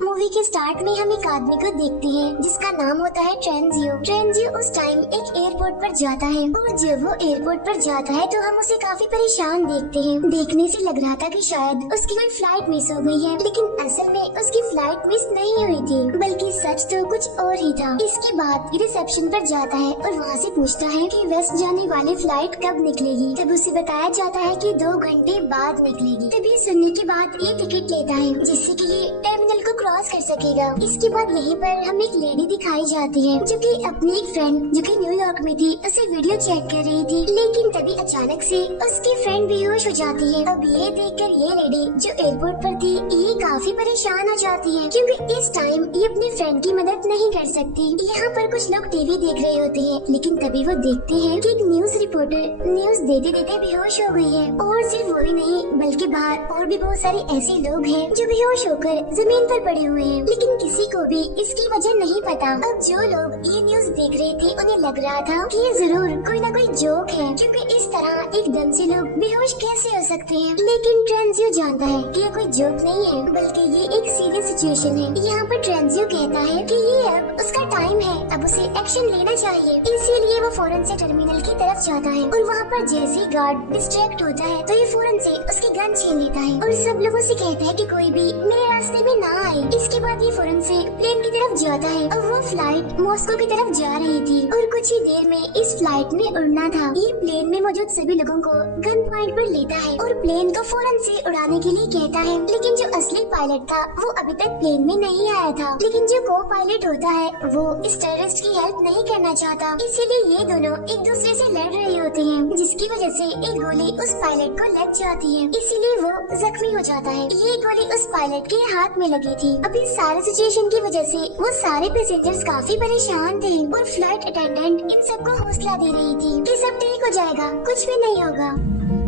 Movie के start में हम एक आदमी को देखते हैं जिसका नाम होता है ट्रेंजियो। ट्रेंजियो उस टाइम एक एयरपोर्ट पर जाता है और जब वो एयरपोर्ट पर जाता है तो हम उसे काफी परेशान देखते हैं। देखने से लग रहा था कि शायद उसकी कोई फ्लाइट मिस हो गई है, लेकिन असल में उसकी फ्लाइट मिस नहीं हुई थी, बल्कि सच तो कुछ और ही था। इसके बाद रिसेप्शन पर जाता है और वहाँ से पूछता है कि वेस्ट जाने वाली फ्लाइट कब निकलेगी। तब उसे बताया जाता है कि 2 घंटे बाद निकलेगी। तभी सुनने के बाद ये टिकट लेता है जिससे कि ये टर्मिनल को क्रॉस कर सकेगा। इसके बाद यहीं पर हम एक लेडी दिखाई जाती है जो कि अपनी एक फ्रेंड जो कि न्यूयॉर्क में थी उसे वीडियो चेक कर रही थी, लेकिन तभी अचानक से उसकी फ्रेंड बेहोश हो जाती है। अब ये देखकर ये लेडी जो एयरपोर्ट पर थी ये काफी परेशान हो जाती है क्योंकि इस टाइम ये अपनी फ्रेंड की मदद नहीं कर सकती। यहाँ पर कुछ लोग टीवी देख रहे होते हैं, लेकिन तभी वो देखते हैं कि एक न्यूज रिपोर्टर न्यूज देते देते बेहोश हो गई है। और सिर्फ वो ही नहीं बल्कि बाहर और भी बहुत सारे ऐसे लोग हैं जो बेहोश होकर जमीन पर पड़े हुए हैं, लेकिन किसी को भी इसकी वजह नहीं पता। अब जो लोग ये न्यूज देख रहे थे उन्हें लग रहा था कि ये जरूर कोई ना कोई जोक है, क्योंकि इस तरह एकदम से लोग बेहोश कैसे हो सकते हैं। लेकिन ट्रेंजियो जानता है कि ये कोई जोक नहीं है बल्कि ये एक सीरियस सिचुएशन है। यहाँ पर ट्रेंजियो कहता है कि ये अब उसका टाइम है, अब उसे एक्शन लेना चाहिए। इसीलिए वो फौरन से टर्मिनल की तरफ जाता है और वहाँ पर जैसे ही गार्ड डिस्ट्रैक्ट होता है तो ये फौरन से उसकी गन छीन लेता है और सब लोगों से कहता है कि कोई भी मेरे रास्ते में ना आए। इसके बाद ये फौरन से प्लेन की तरफ जाता है और वो फ्लाइट मॉस्को की तरफ जा रही थी और कुछ ही देर में इस फ्लाइट में उड़ना था। ये प्लेन में मौजूद सभी लोगों को गन पॉइंट पर लेता है और प्लेन को फौरन से उड़ाने के लिए कहता है, लेकिन जो असली पायलट था वो अभी तक प्लेन में नहीं आया था। लेकिन जो को पायलट होता है वो इस टेररिस्ट की हेल्प नहीं करना चाहता, इसीलिए ये दोनों एक दूसरे से लड़ रहे होते हैं, जिसकी वजह से एक गोली उस पायलट को लग जाती है, इसीलिए वो जख्मी हो जाता है। ये गोली उस पायलट के हाथ में लगी थी। अब इस सारे सिचुएशन की वजह से वो सारे पैसेंजर्स काफी परेशान थे और फ्लाइट अटेंडेंट इन सबको हौसला दे रही थी कि सब ठीक हो जाएगा, कुछ भी नहीं होगा।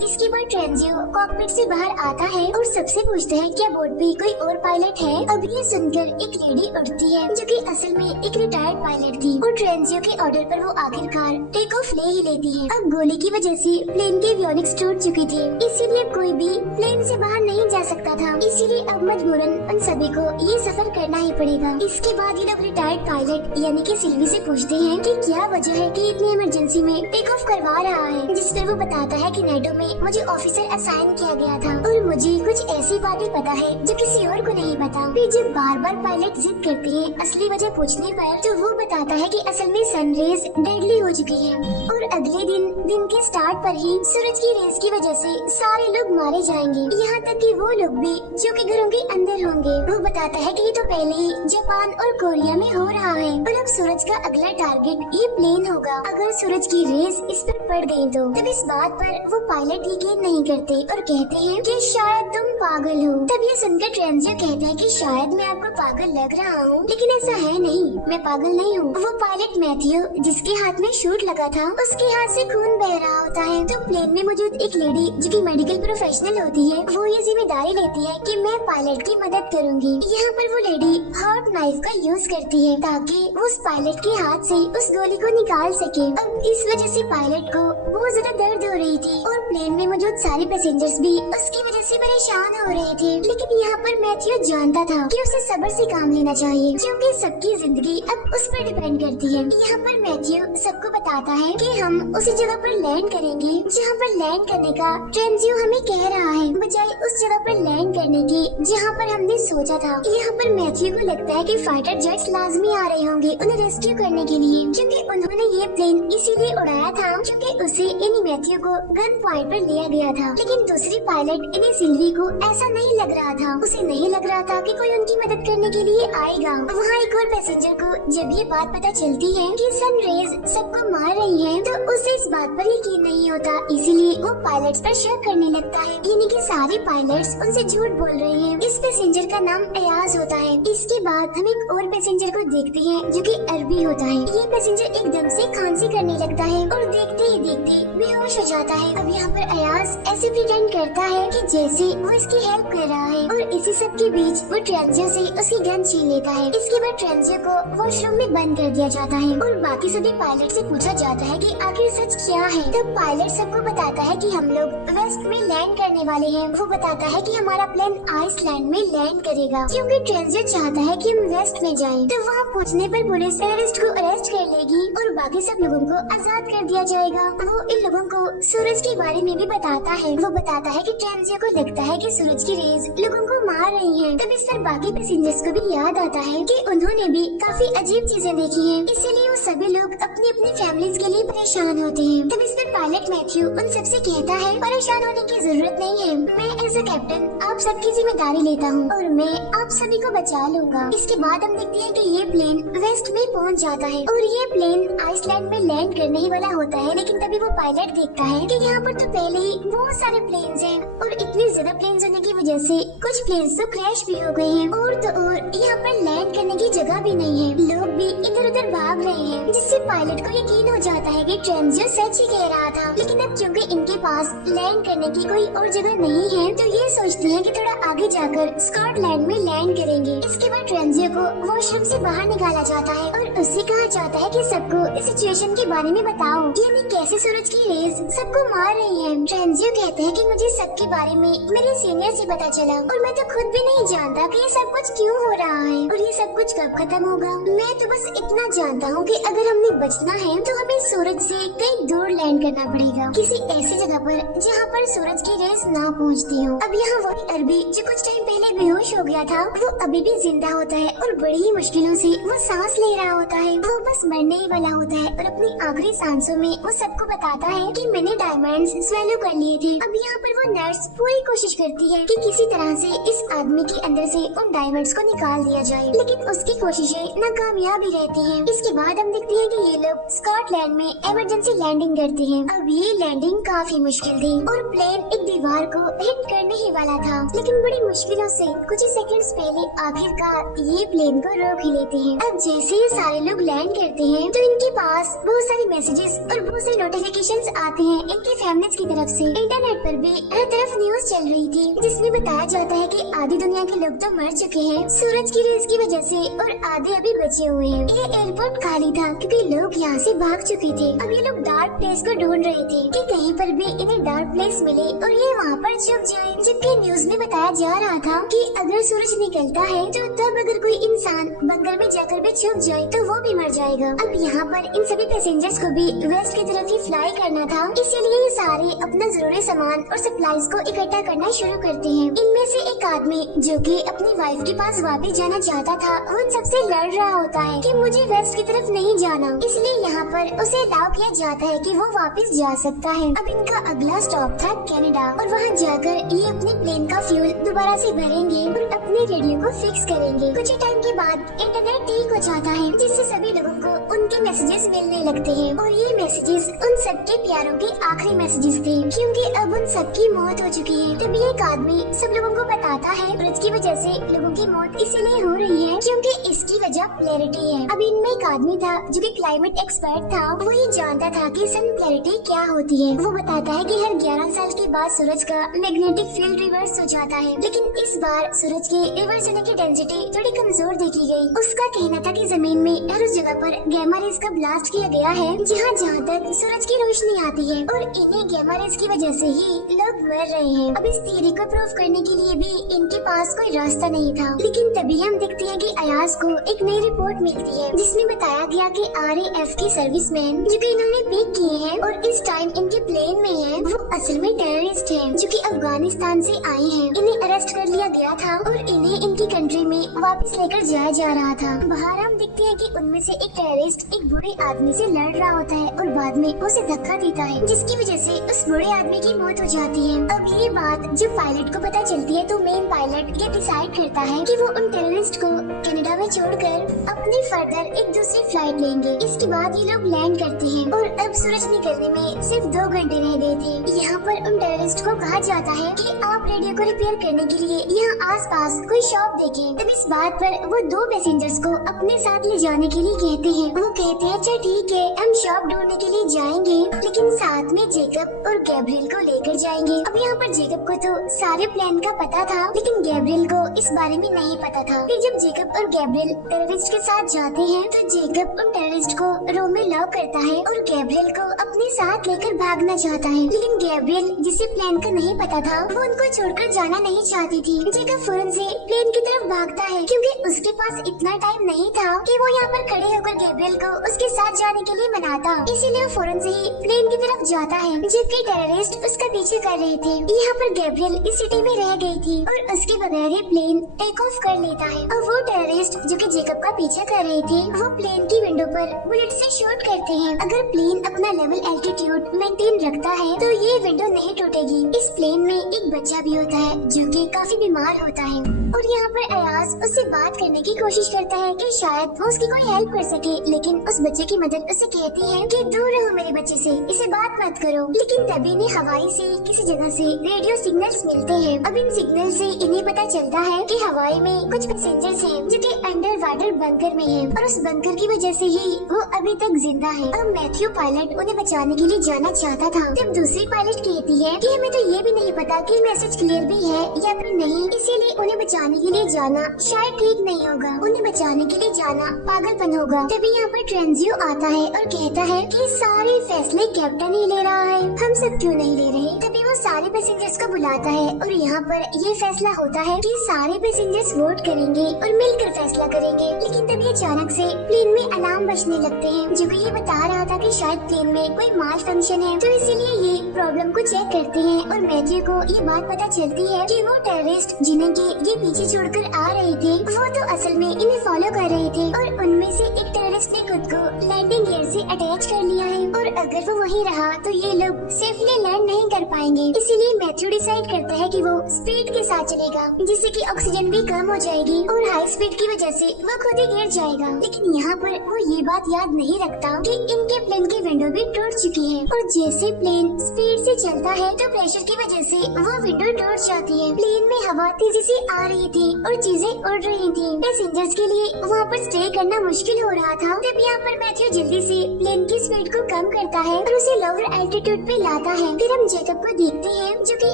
इसके बाद ट्रेंजियो कॉकपिट से बाहर आता है और सबसे पूछता है क्या बोर्ड पे कोई और पायलट है। अब ये सुनकर एक लेडी उठती है जो कि असल में एक रिटायर्ड पायलट थी और ट्रेंजियो के ऑर्डर पर वो आखिरकार टेक ऑफ ले ही लेती है। अब गोली की वजह से प्लेन के एवियोनिक्स टूट चुके थे, इसीलिए कोई भी प्लेन से बाहर नहीं जा सकता था, इसीलिए अब मजबूरन उन सभी को ये सफर करना ही पड़ेगा। इसके बाद ये लोग रिटायर्ड पायलट यानी कि सिल्वी से पूछते हैं कि क्या वजह है कि इतनी इमरजेंसी में टेक ऑफ करवा रहा है, जिस पर वो बताता है कि नेटो में मुझे ऑफिसर असाइन किया गया था और मुझे कुछ ऐसी बातें पता है जो किसी और को नहीं पता। फिर जब बार बार पायलट जिद करते हैं असली वजह पूछने पर तो वो बताता है कि असल में सनरेज डेडली हो चुकी है और अगले दिन के स्टार्ट पर ही सूरज की रेस की वजह से सारे लोग मारे जाएंगे, यहाँ तक कि वो लोग भी जो कि घरों के अंदर होंगे। वो बताता है कि ये तो पहले ही जापान और कोरिया में हो रहा है और अब सूरज का अगला टारगेट ये प्लेन होगा। अगर सूरज की रेस इस पर पड़ गई तो तब इस बात पर वो पायलट यकीन नहीं करते और कहते हैं कि शायद तुम पागल हो। तब ये सुनकर ट्रेंजियो कहता है कि शायद मैं आपको पागल लग रहा हूँ, लेकिन ऐसा है नहीं, मैं पागल नहीं हूँ। वो पायलट मैथ्यू जिसके हाथ में शूट लगा था उसके हाथ से खून बह रहा होता है। तो प्लेन में मौजूद एक लेडी जो कि मेडिकल प्रोफेशनल होती है वो ये जिम्मेदारी लेती है कि मैं पायलट की मदद करूंगी। यहाँ पर वो लेडी हॉट नाइफ का यूज करती है ताकि वो उस पायलट के हाथ से उस गोली को निकाल सके। अब इस वजह से पायलट को बहुत ज्यादा दर्द हो रही थी और प्लेन में मौजूद सारे पैसेंजर्स भी उसकी वजह से परेशान हो रहे थे, लेकिन यहाँ पर मैथ्यू जानता था कि उसे सब्र से काम लेना चाहिए क्योंकि सबकी जिंदगी अब उस पर डिपेंड करती है। यहाँ पर मैथ्यू सबको बताता है कि हम उसी जगह पर लैंड करेंगे जहाँ पर लैंड करने का ट्रेंजियो हमें कह रहा है, बजाय उस जगह पर लैंड करने की जहाँ पर हमने सोचा था। यहाँ पर मैथ्यू को लगता है कि फाइटर जेट्स लाजमी आ रहे होंगे उन्हें रेस्क्यू करने के लिए, क्योंकि उन्होंने ये प्लेन इसीलिए उड़ाया था क्योंकि उसे इन मैथ्यू को गन पॉइंट पर लिया गया था। लेकिन दूसरी पायलट इन्हें सिल्वी को ऐसा नहीं लग रहा था, उसे नहीं लग रहा था कि कोई उनकी मदद करने के लिए आएगा। वहाँ एक और पैसेंजर को जब ये बात पता चलती है कि सनरेज सबको मार रही है तो उसे इस बात पर यकीन नहीं होता, इसीलिए वो पायलट्स पर शक करने लगता है, यानी कि सारे पायलट्स उनसे झूठ बोल रहे हैं। इस पैसेंजर का नाम अयाज होता है। इसके बाद हम एक और पैसेंजर को देखते हैं जो कि अरबी होता है। ये पैसेंजर एकदम से खांसी करने लगता है और देखते ही देखते बेहोश हो जाता है। अब यहाँ पर अयाज ऐसे प्रिटेंड करता है कि जैसे वो इसकी हेल्प कर रहा है और इसी सब के बीच वो ट्रेंजियो से उसकी गन छीन लेता है। इसके बाद ट्रेंजियो को वॉशरूम में बंद कर दिया जाता है और बाकी सभी पायलट से पूछा जाता है कि आखिर सच क्या है। तब पायलट सबको बताता है कि हम लोग वेस्ट में लैंड करने वाले हैं। वो बताता है कि हमारा प्लेन आइसलैंड में लैंड करेगा क्योंकि ट्रेंजियो चाहता है कि हम वेस्ट में जाएं। तो वहाँ पहुँचने पर पुलिस टेररिस्ट को अरेस्ट कर लेगी और बाकी सब लोगों को आजाद कर दिया जाएगा। वो इन लोगों को सूरज के बारे में भी बताता है। वो बताता है कि ट्रेंजियो को लगता है कि सूरज की रेज लोगों को मार रही हैं। तब इस पर बाकी पैसेंजर्स को भी याद आता है कि उन्होंने भी काफी अजीब चीजें देखी हैं। इसीलिए वो सभी लोग अपनी अपनी फैमिलीज के लिए परेशान होते हैं। तब इस पर पायलट मैथ्यू उन सबसे कहता है परेशान होने की जरूरत नहीं है, मैं एज अ कैप्टन आप सबकी जिम्मेदारी लेता हूँ और मैं आप सभी को बचा लूंगा। इसके बाद हम देखते हैं कि ये प्लेन वेस्ट में पहुँच जाता है और ये प्लेन आइसलैंड में लैंड करने ही वाला होता है। लेकिन तभी वो पायलट देखता है कि यहाँ पर तो पहले ही बहुत सारे प्लेन्स हैं और इतने ज्यादा प्लेन्स होने की वजह से कुछ प्लेन्स तो क्रैश भी हो गए हैं और तो और यहाँ पर लैंड करने की जगह भी नहीं है। लोग भी इधर उधर भाग रहे हैं जिससे पायलट को यकीन हो जाता है कि ट्रेंजियो सच ही कह रहा था। लेकिन अब क्योंकि इनके पास लैंड करने की कोई और जगह नहीं है तो ये सोचते हैं कि थोड़ा आगे जाकर स्कॉटलैंड में लैंड करेंगे। इसके बाद ट्रेंजियो को वॉशरूम से बाहर निकाला जाता है और उससे कहा जाता है कि सबको इस सिचुएशन के बारे में बताओ, यानी कैसे सूरज की रेज सबको मार रही है। ट्रेंजियो कहते हैं कि मुझे सबके बारे में मेरे सीनियर से पता चला और मैं तो खुद भी नहीं जानता कि ये सब कुछ क्यों हो रहा है और ये सब कुछ कब खत्म होगा। मैं तो बस इतना जानता हूँ कि अगर हमने बचना है तो हमें सूरज से कहीं दूर लैंड करना पड़ेगा, किसी ऐसी जगह पर जहाँ पर सूरज की रेस ना पहुँचती हो। अब यहाँ वही अरबी जो कुछ टाइम पहले बेहोश हो गया था वो अभी भी जिंदा होता है और बड़ी ही मुश्किलों से वो सांस ले रहा होता है। वो बस मरने ही वाला होता है और अपनी आखिरी सांसों में वो सबको बताता है कि मैंने डायमंड्स स्वेलो कर लिए थे। अब यहाँ पर वो नर्स पूरी कोशिश करती है कि किसी तरह से इस आदमी के अंदर से उन डायमंड्स को निकाल दिया जाए, लेकिन उसकी कोशिशें नाकामयाब ही रहती हैं। इसके बाद हम देखते हैं कि ये लोग स्कॉटलैंड में इमरजेंसी लैंडिंग करते हैं। अब ये लैंडिंग काफी मुश्किल थी और प्लेन एक दीवार को हिट करने ही वाला था, लेकिन बड़ी मुश्किलों से कुछ ही सेकंड्स पहले आखिरकार ये प्लेन को रोक ही लेते हैं। अब जैसे ही सारे लोग लैंड करते हैं तो इनके पास बहुत सारे मैसेजेस और बहुत सारे नोटिफिकेशंस आते हैं इनके फैमिलीज की तरफ से। इंटरनेट पर भी हर तरफ न्यूज चल रही थी जिसमें बताया जाता है कि आधी दुनिया के लोग तो मर चुके हैं सूरज की रेस की वजह से और आधे अभी बचे हुए हैं। ये एयरपोर्ट खाली था क्योंकि लोग यहाँ से भाग चुके थे। अब ये लोग डार्क प्लेस को ढूंढ रहे थे कि कहीं पर भी इन्हें डार्क प्लेस मिले और ये वहाँ पर छुप जाए। जबकि न्यूज में बताया जा रहा था कि अगर सूरज निकलता है तो तब अगर कोई इंसान बंकर में जाकर भी छुप जाए तो वो भी मर जाएगा। अब यहाँ पर इन सभी पैसेंजर्स को भी वेस्ट की तरफ ही फ्लाई करना था, इसीलिए ये सारे अपना जरूरी सामान और सप्लाईज को इकट्ठा करना शुरू करते हैं। इनमें से एक आदमी जो कि अपनी वाइफ के पास वापस जाना चाहता था वो उन सबसे लड़ रहा होता है कि मुझे वेस्ट की तरफ नहीं जाना, इसलिए यहाँ पर उसे अलाउ किया जाता है कि वो वापस जा सकता है। अब इनका अगला स्टॉप था कनाडा और वहाँ जाकर ये अपने प्लेन का फ्यूल दोबारा से भरेंगे और अपने रेडियो को फिक्स करेंगे। कुछ टाइम के बाद इंटरनेट ठीक हो जाता है जिससे सभी लोगों को उनके मैसेजेस मिलने लगते हैं और ये मैसेजेस उन सबके प्यारों के आखिरी मैसेजेस थे क्योंकि अब उन सबकी मौत हो चुकी है। तभी एक आदमी सब लोगों को बताता है सूरज की वजह से लोगों की मौत इसीलिए हो रही है क्योंकि इसकी वजह पोलैरिटी है। अब इनमें एक आदमी था जो कि क्लाइमेट एक्सपर्ट था, वो ये जानता था कि सन पोलैरिटी क्या होती है। वो बताता है कि हर 11 साल के बाद सूरज का मैग्नेटिक फील्ड रिवर्स हो जाता है, लेकिन इस बार सूरज के रिवर्स होने की डेंसिटी थोड़ी कमजोर देखी गई। उसका कहना था कि जमीन में हर उस जगह पर गैमा रेज का ब्लास्ट किया गया है जहाँ तक सूरज की रोशनी आती है और इन्हीं गैमा रेज की वजह से ही लोग मर रहे हैं। अब इस थियरी को प्रूव करने के लिए भी इनके पास कोई रास्ता नहीं था, लेकिन तभी हम देखते हैं कि अयाज को एक नई रिपोर्ट मिलती है जिसमें बताया गया कि RAF के सर्विसमैन जो कि इन्होंने पिक किए हैं और इस टाइम इनके प्लेन में हैं, वो असल में टेररिस्ट हैं जो कि अफगानिस्तान से आए हैं। इन्हें अरेस्ट कर लिया गया था और इन्हें इनकी कंट्री में वापस लेकर जाया जा रहा था। बाहर हम देखते हैं कि उनमें से एक टेररिस्ट एक बुरे आदमी से लड़ रहा होता है और बाद में उसे धक्का देता है जिसकी वजह से उस बुरे आदमी की मौत हो जाती है। अब ये बात जब पायलट को पता चलती है तो मेन पायलट ये डिसाइड करता है कि वो उन टेररिस्ट को कनाडा में में छोड़कर अपनी फर्दर एक दूसरी फ्लाइट लेंगे। इसके बाद ये लोग लैंड करते हैं और अब सूरज निकलने में सिर्फ 2 घंटे रह गए थे। यहाँ पर उन टेररिस्ट को कहा जाता है कि आप रेडियो को रिपेयर करने के लिए यहाँ आसपास कोई शॉप देखें। तब इस बात पर वो 2 पैसेंजर्स को अपने साथ ले जाने के लिए कहते हैं। वो कहते हैं अच्छा ठीक है, हम शॉप ढूंढने के लिए जाएंगे, लेकिन साथ में जेकब और गैब्रियल को लेकर जाएंगे। अब यहाँ पर जेकब को तो सारे प्लान का पता था, लेकिन गैब्रियल को इस बारे में नहीं पता था। फिर जब जेकब और गैब्रियल टेररिस्ट के साथ जाते हैं तो जेकब उन टेररिस्ट को रूम में लॉक करता है और गैब्रियल को अपने साथ लेकर भागना चाहता है। लेकिन गैब्रियल, जिसे प्लान का नहीं पता था, वो उनको छोड़कर जाना नहीं चाहती थी। जेकब फौरन से प्लेन की तरफ भागता है क्योंकि उसके पास इतना टाइम नहीं था कि वो यहाँ पर खड़े होकर गैब्रियल को उसके साथ जाने के लिए मनाता। इसीलिए वो फौरन से ही प्लेन की तरफ जाता है, जबकि टेररिस्ट उसका पीछे कर रहे थे। यहाँ पर गैब्रियल इस सिटी में रह गई थी और उसके बगैर ही प्लेन टेक ऑफ कर लेता है। और वो टेररिस्ट जो कि जेकब का पीछा कर रहे थे, वो प्लेन की विंडो पर बुलेट से शूट करते हैं। अगर प्लेन अपना लेवल एल्टीट्यूड मेंटेन रखता है तो ये विंडो नहीं टूटेगी। इस प्लेन में एक बच्चा भी होता है जो कि काफी बीमार होता है और यहाँ पर अयाज उससे बात करने की कोशिश करता है कि शायद वो उसकी कोई हेल्प कर सके, लेकिन उस बच्चे की मदद उसे कहती है कि दूर रहो मेरे बच्चे से, इसे बात मत करो। लेकिन तभी इन्हें हवाई से किसी जगह से रेडियो सिग्नल्स मिलते हैं। अब इन सिग्नल से इन्हें पता चलता है कि हवाई में कुछ पैसेंजर्स हैं जो कि अंडर वाटर बंकर में हैं और उस बंकर की वजह से ही वो अभी तक जिंदा है। अब मैथ्यू पायलट उन्हें बचाने के लिए जाना चाहता था। तब दूसरी पायलट कहती है कि हमें तो ये भी नहीं पता कि मैसेज क्लियर भी है या फिर नहीं, इसीलिए उन्हें बचाने के लिए जाना शायद ठीक नहीं होगा। उन्हें बचाने के लिए जाना पागलपन होगा। तभी यहाँ पर ट्रेंजियो आता है और कहता है कि सारे फैसले कैप्टन ही ले रहा है, हम सब क्यों नहीं ले रहे। तभी वो सारे पैसेंजर्स को बुलाता है और यहाँ पर ये फैसला होता है कि सारे पैसेंजर्स वोट करेंगे और मिलकर फैसला करेंगे। लेकिन तभी अचानक से प्लेन में अलार्म बजने लगते हैं, जो कि ये बता रहा था कि शायद प्लेन में कोई माल फंक्शन है। तो इसीलिए ये प्रॉब्लम को चेक करते हैं और मैथ्यू को ये बात पता चलती है कि वो टेररिस्ट जिन्हें कि ये पीछे छोड़कर आ रहे थे, वो तो असल में इन्हें फॉलो कर रहे थे और उनमें से एक टेररिस्ट ने खुद को लैंडिंग गियर से अटैच कर लिया है और अगर वो वहीं रहा तो ये लोग सेफली लैंड नहीं कर पाएंगे। इसीलिए मैथ्यू डिसाइड करता है कि वो स्पीड के साथ चलेगा, जिससे कि ऑक्सीजन भी कम हो जाएगी और हाई स्पीड की वजह से वो खुद ही गिर जाएगा। लेकिन यहाँ पर वो ये बात याद नहीं रखता कि इनके प्लेन की विंडो भी टूट चुकी है और जैसे प्लेन स्पीड से चलता है तो प्रेशर की वजह से वो विंडो टूट जाती है। प्लेन में हवा तेजी से आ रही थी और चीजें उड़ रही थी। पैसेंजर्स के लिए वहाँ पर स्टे करना मुश्किल हो रहा था। तब यहाँ पर मैथ्यू जल्दी से प्लेन की स्पीड को कम करता है और उसे लोअर एल्टीट्यूड पे लाता है। फिर हम जेकब को देखते हैं जो कि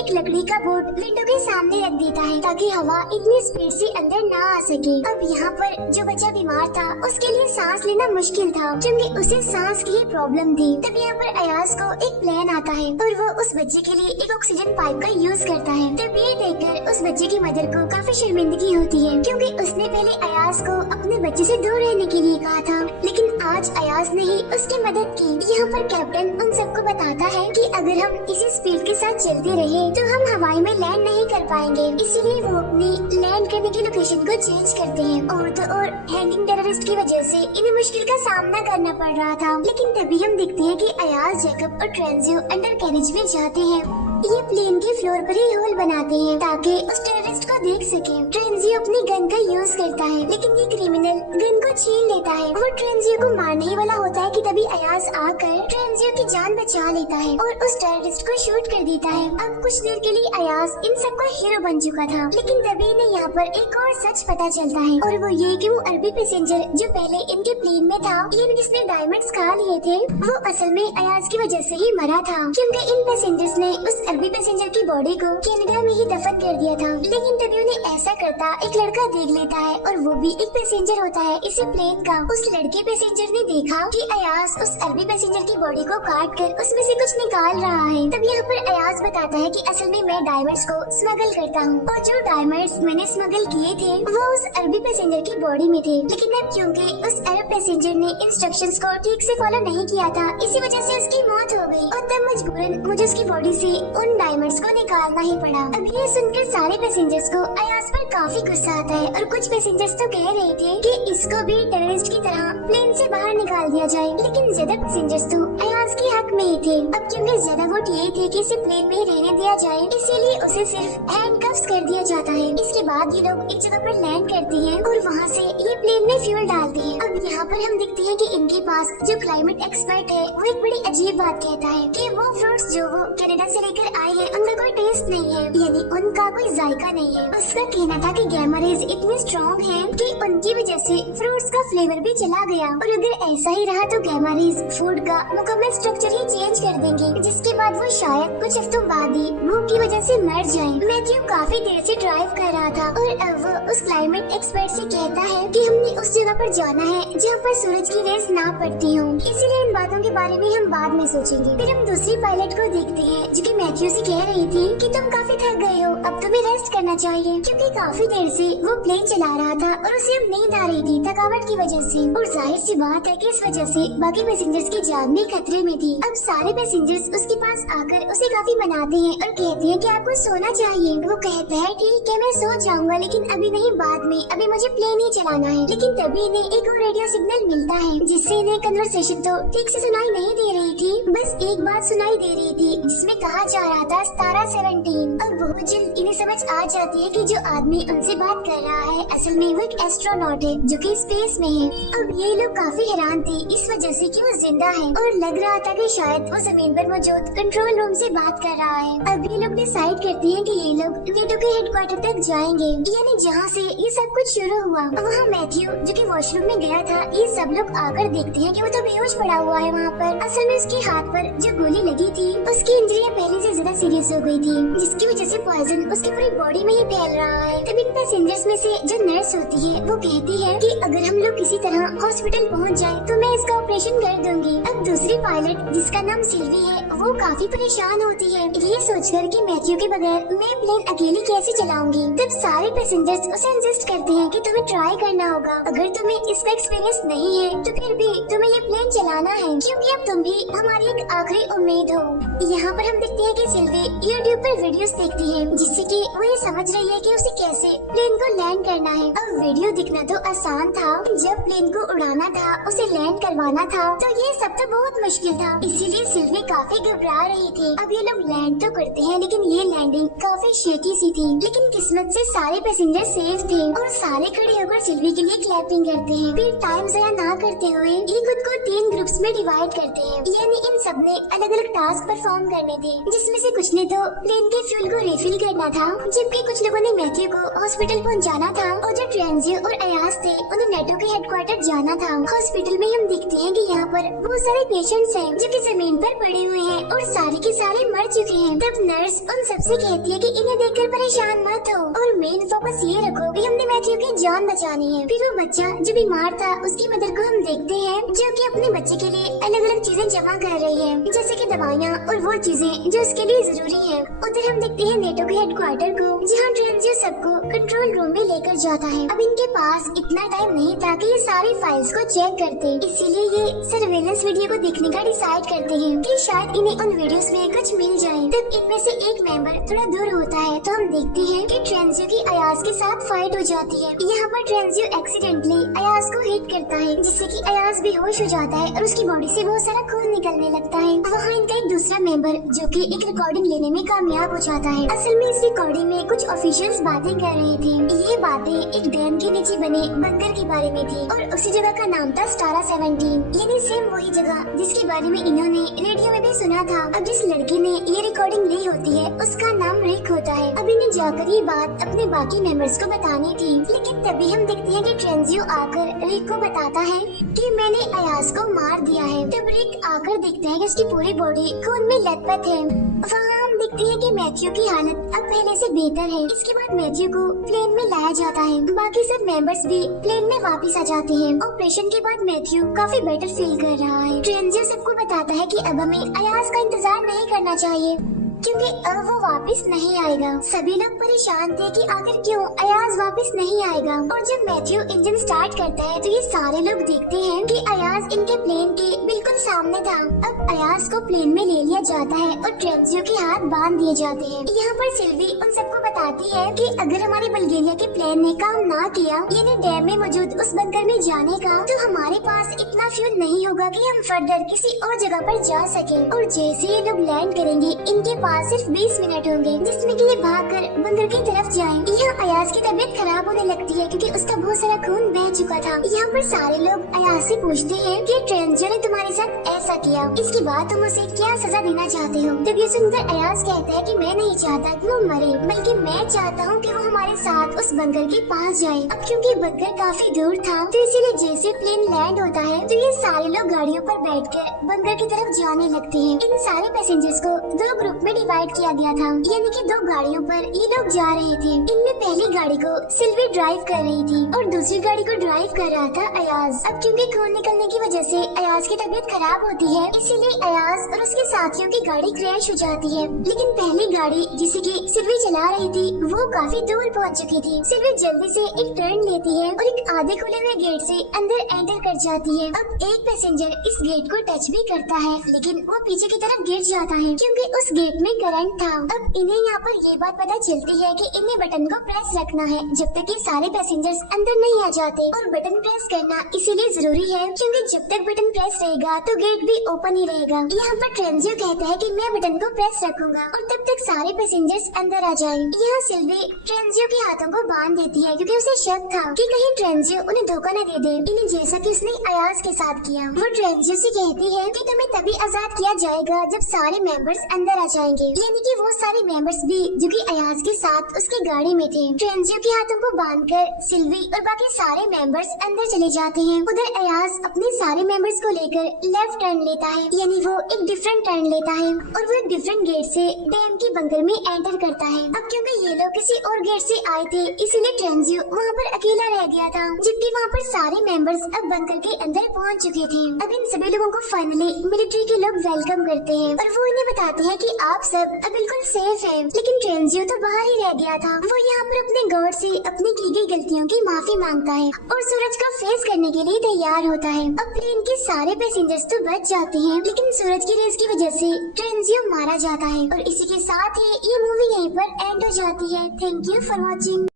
एक लकड़ी का बोर्ड विंडो के सामने रख देता है ताकि हवा इतनी स्पीड से अंदर ना आ सके। अब यहाँ पर जो बच्चा बीमार था उसके लिए सांस लेना मुश्किल था क्योंकि उसे सांस की प्रॉब्लम थी। तब यहाँ पर अयाज को एक प्लान आता है और वो उस बच्चे के लिए एक ऑक्सीजन पाइप का यूज करता है। तब ये देखकर उस बच्चे की मदर को काफी शर्मिंदगी होती है क्योंकि उसने पहले अयाज को अपने बच्चे से दूर रहने के लिए कहा था, लेकिन आज अयाज ने ही उसकी मदद की। यहाँ पर कैप्टन उन सबको बताता है कि अगर हम इसी स्पीड के साथ चलते रहे तो हम हवाई में लैंड नहीं कर पाएंगे। इसीलिए वो अपनी लैंड करने की लोकेशन को चेंज करते हैं। और तो और हैंगिंग टेररिस्ट की वजह से इन्हें मुश्किल का सामना करना पड़ रहा था। लेकिन तभी हम देखते हैं कि अयाज, जेकब और ट्रेंजियो अंडर कैरेज में जाते हैं। ये प्लेन के फ्लोर पर ही होल बनाते हैं ताकि उस टेररिस्ट को देख सके। ट्रेंजियो अपनी गन का यूज करता है लेकिन ये क्रिमिनल गन को छीन लेता है। वो ट्रेंजियो को मारने ही वाला होता है कि तभी अयाज आकर ट्रेंजियो की जान बचा लेता है और उस टेररिस्ट को शूट कर देता है। अब कुछ देर के लिए अयाज इन सबका हीरो बन चुका था, लेकिन तभी इन्हें यहाँ पर एक और सच पता चलता है और वो ये कि वो अरबी पैसेंजर जो पहले इनके प्लेन में था, ये जिसने डायमंड्स खा लिए थे, वो असल में अयाज की वजह से ही मरा था क्योंकि इन पैसेंजर्स ने उस अरबी पैसेंजर की बॉडी को कनाडा में ही दफन कर दिया था। लेकिन तभी उन्हें ऐसा करता एक लड़का देख लेता है और वो भी एक पैसेंजर होता है इसी प्लेन का। उस लड़के पैसेंजर ने देखा कि अयाज उस अरबी पैसेंजर की बॉडी को काट कर उसमें से कुछ निकाल रहा है। तब यहाँ पर अयाज बताता है कि असल में मैं डायमंड्स को स्मगल करता हूँ और जो डायमंड्स मैंने स्मगल किए थे वो उस अरबी पैसेंजर की बॉडी में थे। लेकिन अब क्योंकि उस अरब पैसेंजर ने इंस्ट्रक्शंस को ठीक से फॉलो नहीं किया था, इसी वजह से उसकी मौत हो गई और तब मजबूरन मुझे उसकी बॉडी से उन डायमंड्स को निकालना ही पड़ा। अब ये सुनकर सारे पैसेंजर्स को अयाज पर काफी गुस्सा आता है और कुछ पैसेंजर्स तो कह रहे थे कि इसको भी टेररिस्ट की तरह प्लेन से उसे बाहर निकाल दिया जाए, लेकिन ज्यादा पैसेंजर्स तो अयाज के हक में ही थे। अब क्योंकि ज्यादा वोट यही थे कि इसे प्लेन में ही रहने दिया जाए, इसीलिए उसे सिर्फ हैंडकफ्स कर दिया जाता है। इसके बाद ये लोग एक जगह पर लैंड करते हैं और वहाँ से ये प्लेन में फ्यूल डालते हैं। अब यहाँ पर हम देखते हैं कि इनके पास जो क्लाइमेट एक्सपर्ट है वो एक बड़ी अजीब बात कहता है कि वो फ्रूट्स जो वो कनाडा से लेकर आए हैं उनका कोई टेस्ट नहीं है, यानी उनका कोई जायका नहीं है। उसका कहना था कि गैमा रेज इतनी स्ट्रॉन्ग है कि उनकी वजह से फ्रूट्स का फ्लेवर भी चला गया, और अगर ऐसा ही रहा तो गैमा रेज फूड का मुकम्मल स्ट्रक्चर ही चेंज कर देंगे, जिसके बाद वो शायद कुछ हफ्तों बाद ही भूख की वजह से मर जाए। मैथ्यू काफी देर से ड्राइव कर रहा था और अब वो उस क्लाइमेट एक्सपर्ट से कहता है कि हमने उस जगह पर जाना है जहाँ पर सूरज की रेस ना पड़ती हो, इसीलिए इन बातों के बारे में हम बाद में सोचेंगे। फिर हम दूसरी पायलट को देखते हैं जो कि मैथ्यू से कह रही थी कि तुम काफी थक गए हो, अब तुम्हें रेस्ट करना चाहिए, क्योंकि काफी देर से वो प्लेन चला रहा था और उसे अब नींद आ रही थी थकावट की वजह से, और जाहिर सी बात है कि इस वजह से बाकी पैसेंजर्स की जान भी खतरे में थी। अब सारे पैसेंजर्स उसके पास आकर उसे काफी मनाते हैं और कहते हैं कि आपको सोना चाहिए। वो कहता है ठीक है मैं सो जाऊंगा, लेकिन अभी नहीं, बाद में, अभी मुझे प्लेन ही चलाना है। लेकिन तभी इन्हें एक और रेडियो सिग्नल मिलता है जिससे इन्हें कन्वर्सेशन तो ठीक से सुनाई नहीं दे रही थी, बस एक बात सुनाई दे रही थी जिसमें कहा जा रहा था तारा 17। अब बहुत जल्द इन्हें समझ आ जाती है कि जो आदमी उनसे बात कर रहा है असल में वो एक एस्ट्रोनॉट है जो कि स्पेस में है। अब ये लोग काफी हैरान थे इस वजह से कि वो जिंदा है, और लग रहा था कि शायद वो जमीन पर मौजूद कंट्रोल रूम से बात कर रहा है। अब ये लोग डिसाइड करते हैं कि ये लोग नेटो के हेडक्वार्टर तक जाएंगे, यानी जहाँ से ये सब कुछ शुरू हुआ। वहाँ मैथ्यू जो कि वॉशरूम में गया था, ये सब लोग आकर देखते हैं कि वो तो बेहोश पड़ा हुआ है वहाँ पर। असल में उसके हाथ पर जो गोली लगी थी उसकी इंजरियाँ पहले से ज्यादा सीरियस हो गई थी, जिसकी वजह से पॉइजन उसकी पूरी बॉडी में ही फैल रहा है। तब इन पैसेंजर्स में से जो नर्स होती है वो कहती है कि अगर हम लोग किसी तरह हॉस्पिटल पहुँच जाए तो मैं इसका ऑपरेशन कर दूंगी। अब दूसरी पायलट जिसका नाम सिल्वी है वो काफी परेशान होती है, ये सोचकर कि मैथ्यू के बगैर मैं प्लेन अकेली कैसे चलाऊंगी। तब सारे पैसेंजर्स उसे इंसिस्ट करते हैं कि तुम्हें ट्राई करना होगा, अगर तुम्हें इसका एक्सपीरियंस नहीं है तो फिर भी तुम्हें ये प्लेन चलाना है, क्योंकि अब तुम भी हमारी एक आखिरी उम्मीद हो। यहाँ पर हम देखते हैं कि सिल्वी यूट्यूब पर वीडियोस देखती है जिससे कि वो ये समझ रही है कि उसे कैसे प्लेन को लैंड करना है। अब वीडियो दिखना तो आसान था, जब प्लेन को उड़ाना था, उसे लैंड करवाना था, तो ये सब तो बहुत मुश्किल था, इसीलिए सिल्वी काफी घबरा रही थी। अब ये लोग लैंड तो करते हैं लेकिन ये लैंडिंग काफी शेकी सी थी, लेकिन किस्मत से सारे पैसेंजर सेफ थे और सारे खड़े होकर सिल्वी के लिए क्लैपिंग करते हैं। फिर टाइम ज़ाया ना करते हुए ये खुद को 3 ग्रुप्स में डिवाइड करते हैं, यानी इन सब ने अलग अलग टास्क परफॉर्म करने थे, जिसमें से कुछ ने तो प्लेन के फ्यूल को रिफिल करना था, जबकि कुछ लोगों ने मैथ्यू को हॉस्पिटल पहुंचाना था, और जो ट्रेंजियो और अयाज थे उन्हें नेटो के हेडक्वार्टर जाना था। हॉस्पिटल में हम देखते हैं कि यहाँ पर बहुत सारे पेशेंट्स हैं जो कि जमीन पर पड़े हुए हैं और सारे के सारे मर चुके हैं। तब नर्स उन सबसे कहती है कि इन्हें देखकर परेशान मत हो और मेन फोकस ये रखो कि हमने मैथ्यू की जान बचानी है। फिर वो बच्चा जो बीमार था उसकी मदर को हम देखते हैं जो कि अपने बच्चे के लिए अलग अलग चीजें जमा कर रही है, जैसे कि दवाइयाँ और वो चीजें जो उसके लिए जरूरी है। उधर हम देखते हैं नेटो के हेडक्वार्टर को, जहाँ ट्रेंजियो सबको कंट्रोल रूम में लेकर जाता है। अब इनके पास इतना टाइम नहीं था कि ये सारी फाइल्स को चेक करते, इसीलिए ये सर्वेलेंस वीडियो को देखने का डिसाइड करते हैं कि शायद इन्हें उन वीडियोस में कुछ मिल जाए। तब इनमें से एक मेंबर थोड़ा दूर होता है तो हम देखते हैं कि ट्रेंजियो की अयाज के साथ फाइट हो जाती है। यहाँ पर ट्रेंजियो एक्सीडेंटली अयाज को हिट करता है, जिससे कि अयाज बेहोश हो जाता है और उसकी बॉडी से बहुत सारा खून निकलने लगता है। वहाँ इनका एक दूसरा मेंबर जो कि एक रिकॉर्डिंग लेने में कामयाब हो जाता है। असल में इस रिकॉर्डिंग में कुछ ऑफिशियल्स बातें कर रहे थे। ये बातें एक डैम के नीचे बने बंकर के बारे में थी और उसी जगह का नाम था तारा 17, यानी सेम वही जगह जिसके बारे में इन्होंने रेडियो में भी सुना था। अब जिस लड़के ने ये रिकॉर्डिंग ली होती है उसका नाम रिक होता है। अब इन्हें जाकर ये बात अपने बाकी मेंबर्स को बतानी थी, लेकिन तभी हम देखते हैं कि ट्रेंजियो आकर रिक को बताता है कि मैंने अयाज को मार दिया है। तब रिक आकर देखता है कि उसकी पूरी बॉडी खून में लथपथ है। वहाँ हम देखते हैं कि मैथ्यू की हालत अब पहले से बेहतर है। इसके बाद मैथ्यू को प्लेन में लाया जाता है, बाकी सब मेंबर्स भी प्लेन में वापस आ जाते हैं। ऑपरेशन के बाद मैथ्यू काफी बेटर फील कर रहा है। ट्रेंजियो सबको बताता है कि अब हमें अयाज का इंतजार नहीं करना चाहिए। क्योंकि अब वो वापस नहीं आएगा। सभी लोग परेशान थे कि आखिर क्यों अयाज वापस नहीं आएगा। और जब मैथ्यू इंजन स्टार्ट करता है तो ये सारे लोग देखते हैं कि अयाज इनके प्लेन के बिल्कुल सामने था। अब अयाज को प्लेन में ले लिया जाता है और ट्रेंजियो के हाथ बांध दिए जाते हैं। यहाँ पर सिल्वी उन सबको बताती है कि अगर हमारे बल्गेरिया के प्लेन ने काम ना किया, यानी डैम में मौजूद उस बंकर में जाने का, तो हमारे पास इतना फ्यूल नहीं होगा कि हम फर्दर किसी और जगह पर जा सके। और जैसे ये लोग लैंड करेंगे, इनके पास सिर्फ 20 मिनट होंगे जिसमें कि ये भागकर बंकर की तरफ जाएं। यहाँ अयाज की तबीयत खराब होने लगती है क्योंकि उसका बहुत सारा खून बह चुका था। यहाँ पर सारे लोग अयाज से पूछते हैं कि ट्रेंजियो ने तुम्हारे साथ ऐसा किया, इसके बाद तुम उसे क्या सजा देना चाहते हो। तब ये सुनकर अयाज कहता है कि मैं नहीं चाहता कि वो मरे, बल्कि मैं चाहता हूँ कि वो हमारे साथ उस बंकर के पास जाए। अब क्योंकि बंकर काफी दूर था तो इसीलिए जैसे प्लेन लैंड होता है तो ये सारे लोग गाड़ियों पर बैठकर बंकर की तरफ जाने लगते हैं। इन सारे पैसेंजर्स को 2 ग्रुप में डिवाइड किया गया था, यानी कि 2 गाड़ियों पर ये लोग जा रहे थे। इनमें पहली गाड़ी को सिल्वी ड्राइव कर रही थी और दूसरी गाड़ी को ड्राइव कर रहा था अयाज। अब क्योंकि खून निकलने की वजह से अयाज की तबीयत खराब होती है, इसीलिए अयाज और उसके साथियों की गाड़ी क्रैश हो जाती है। लेकिन पहली गाड़ी जिसे कि सिल्वी चला रही थी वो काफी दूर पहुंच चुकी थी। सिल्वी जल्दी से एक टर्न लेती है और एक आधे खुले हुए गेट से अंदर एंटर कर जाती है। अब एक पैसेंजर इस गेट को टच भी करता है, लेकिन वो पीछे की तरफ गिर जाता है क्योंकि उस गेट में करंट था। अब इन्हें यहाँ पर ये बात पता चलती है कि इन्हें बटन को प्रेस रखना है जब तक ये सारे पैसेंजर्स अंदर नहीं आ जाते। और बटन प्रेस करना इसीलिए जरूरी है क्योंकि जब तक बटन प्रेस रहेगा तो गेट भी ओपन ही रहेगा। यहाँ पर ट्रेंजियो कहता है कि मैं बटन को प्रेस रखूंगा और तब तक सारे पैसेंजर्स अंदर आ जाएं। यहाँ सिल्वी ट्रेंजियो के हाथों को बांध देती है क्योंकि उसे शक था कि कहीं ट्रेंजियो उन्हें धोखा न दे दे, इन्हें जैसा कि उसने अयाज के साथ किया। वो ट्रेंजियो से कहती है कि तुम्हें तभी आजाद किया जाएगा जब सारे मेंबर्स अंदर आ जाएंगे, यानी कि वो सारे मेंबर्स भी जो कि अयाज के साथ उसकी गाड़ी में थे। ट्रेंजियो के हाथों को बांधकर सिल्वी और बाकी सारे मेंबर्स अंदर चले जाते हैं। उधर अयाज अपने सारे मेंबर्स को लेकर लेफ्ट टर्न लेता है, यानी वो एक डिफरेंट टर्न लेता है और वो एक डिफरेंट गेट से डैम की बंकर में एंटर करता है। अब क्योंकि ये लोग किसी और गेट से आए थे इसीलिए ट्रेंजियो वहाँ पर अकेला रह गया था, जबकि वहाँ पर सारे मेंबर्स अब बंकर के अंदर पहुँच चुके थे। अब इन सभी लोगों को फाइनली मिलिट्री के लोग वेलकम करते हैं और वो इन्हें बताते हैं कि आप सब अब बिल्कुल सेफ हैं। लेकिन ट्रेंजियो तो बाहर ही रह गया था। वो यहाँ पर अपने गॉड से अपनी की गई गलतियों की माफी मांगता है और सूरज को फेस करने के लिए तैयार होता है। अब प्लेन के सारे पैसेंजर्स तो बच जाते हैं, लेकिन सूरज की रेस की वजह से ट्रेंजियो मारा जाता है। और इसी के साथ ही ये मूवी यहीं पर एंड हो जाती है। Thank you for watching.